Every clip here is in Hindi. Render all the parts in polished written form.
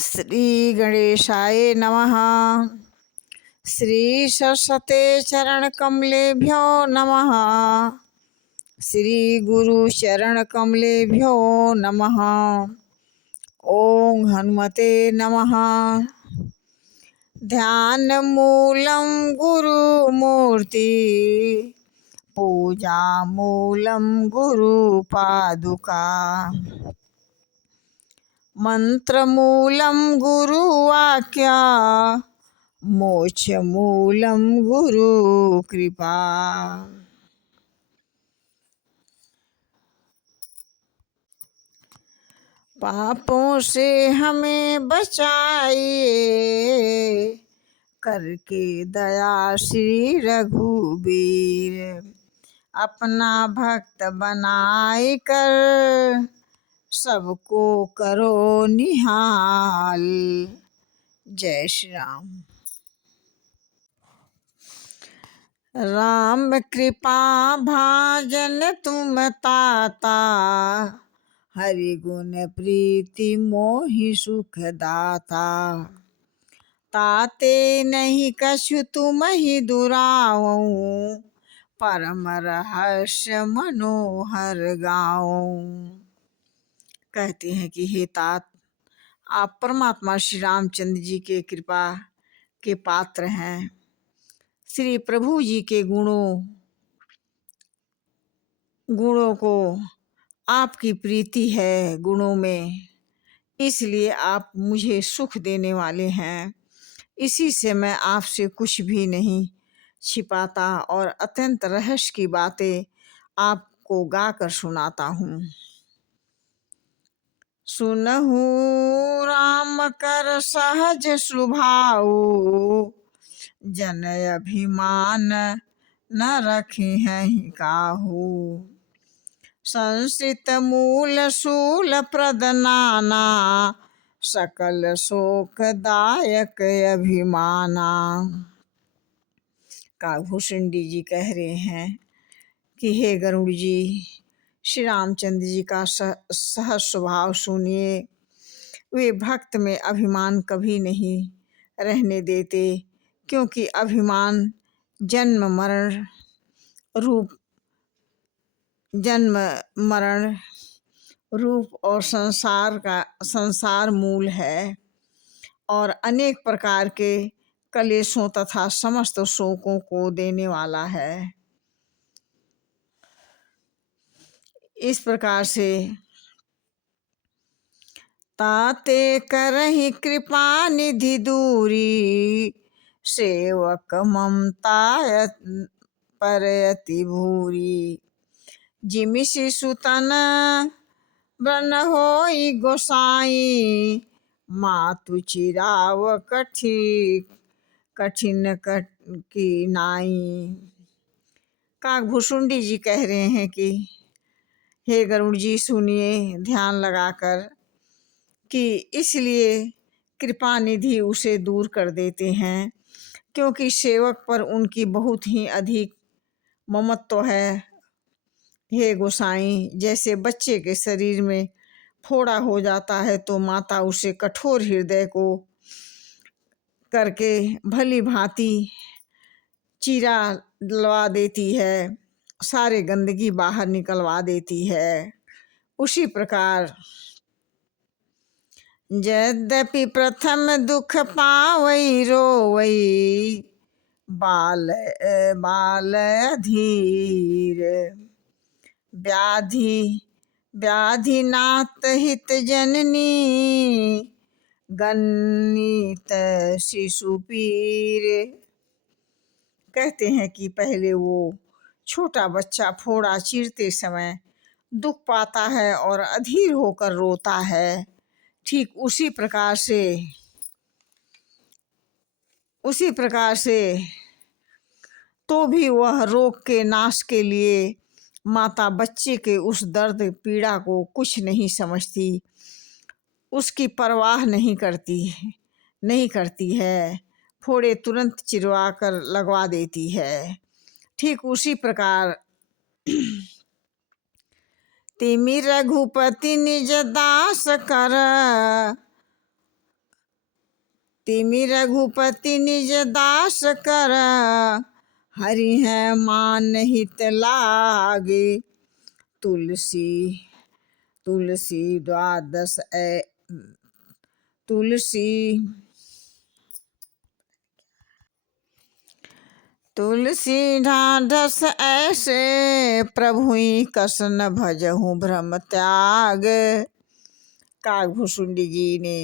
श्री गणेशाय नमः। श्री सरस्वते चरण कमलेभ्यो नमः। श्री गुरु चरण कमलेभ्यो नमः। ओम हनुमते नमः। ध्यान मूलं गुरु मूर्ति, पूजा मूलं गुरु पादुका, मंत्र मूलं गुरुवाक्या, मोक्ष मूलं गुरु कृपा। पापों से हमें बचाइए, करके दया श्री रघुबीर। अपना भक्त बनाए कर, सबको करो निहाल। जय श्री राम। राम कृपा भाजन तुम ताता, हरि गुण प्रीति मोहि सुख दाता। ताते नहीं कछु तुम ही दुराऊं, परम रहस्य मनोहर गाऊं। कहते हैं कि हे तात, आप परमात्मा श्री रामचंद्र जी के कृपा के पात्र हैं। श्री प्रभु जी के गुणों को आपकी प्रीति है गुणों में, इसलिए आप मुझे सुख देने वाले हैं। इसी से मैं आपसे कुछ भी नहीं छिपाता और अत्यंत रहस्य की बातें आपको गाकर सुनाता हूँ। सुनहु राम कर सहज स्वभाव, जन अभिमान न रखे हैं काहू। संसित मूल शूल प्रद नाना, सकल शोकदायक अभिमाना। काकभूषण जी कह रहे हैं कि हे गरुड़ जी, श्री रामचंद्र जी का सहज स्वभाव सुनिए। वे भक्त में अभिमान कभी नहीं रहने देते, क्योंकि अभिमान जन्म मरण रूप और संसार मूल है, और अनेक प्रकार के कलेशों तथा समस्त शोकों को देने वाला है। इस प्रकार से ताते करहि कृपा निधि दूरी, सेवक ममता परयति भूरी। जिमिषि सुतन ब्रन होई गोसाई, मातु चिराव कठिन की नाई। काकभूषुंडी जी कह रहे हैं कि हे गरुड़ जी सुनिए ध्यान लगाकर, कि इसलिए कृपा निधि उसे दूर कर देते हैं, क्योंकि सेवक पर उनकी बहुत ही अधिक ममत्व है। हे गोसाई, जैसे बच्चे के शरीर में फोड़ा हो जाता है तो माता उसे कठोर हृदय को करके भली भांति चीरा डलवा देती है, सारे गंदगी बाहर निकलवा देती है। उसी प्रकार यद्यपि प्रथम दुख पावई रोवई, बाल धीर। व्याधि नाथ हित जननी, गन्नीत शिशु पीर। कहते हैं कि पहले वो छोटा बच्चा फोड़ा चीरते समय दुख पाता है और अधीर होकर रोता है, ठीक उसी प्रकार से तो भी वह रोग के नाश के लिए माता बच्चे के उस दर्द पीड़ा को कुछ नहीं समझती, उसकी परवाह नहीं करती है। फोड़े तुरंत चिरवा कर लगवा देती है। ठीक उसी प्रकार तिमि रघुपति निज दास कर, तिमि रघुपति निज दास कर, हरि है मान हित लागे। तुलसी तुलसी द्वादश तुलसी तुलसी ढाढ़स ऐसे, प्रभुई कसन भजहु भ्रम त्याग। कागभूषुंडी जी ने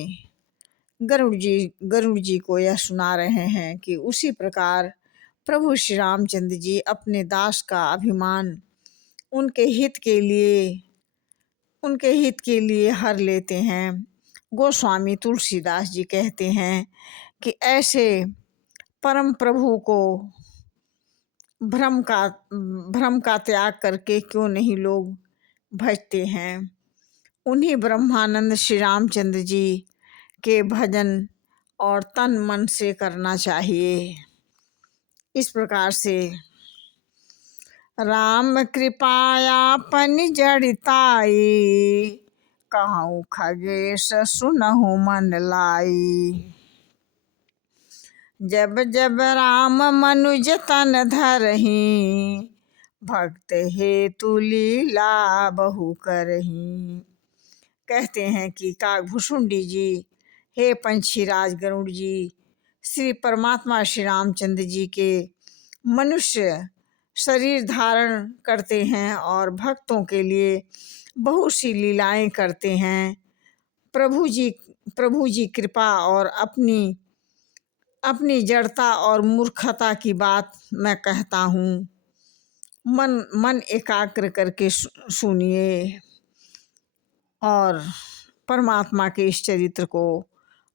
गरुड़ जी को यह सुना रहे हैं कि उसी प्रकार प्रभु श्री रामचंद्र जी अपने दास का अभिमान उनके हित के लिए हर लेते हैं। गोस्वामी तुलसीदास जी कहते हैं कि ऐसे परम प्रभु को भ्रम का त्याग करके क्यों नहीं लोग भजते हैं। उन्हीं ब्रह्मानंद श्री रामचंद्र जी के भजन और तन मन से करना चाहिए। इस प्रकार से राम कृपाया पनि जड़िताई, कहूँ खगेश सुनहु मन लाई। जब जब राम मनुज तन धरहीं, भक्त हेतु लीला बहु करहीं। कहते हैं कि कागभूषुंडी जी, हे पंछीराज गरुड़ जी, श्री परमात्मा श्री रामचंद्र जी के मनुष्य शरीर धारण करते हैं और भक्तों के लिए बहुत सी लीलाएं करते हैं। प्रभु जी कृपा और अपनी जड़ता और मूर्खता की बात मैं कहता हूँ। मन एकाग्र करके सुनिए और परमात्मा के इस चरित्र को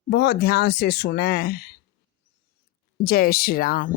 बहुत ध्यान से सुने। जय श्री राम।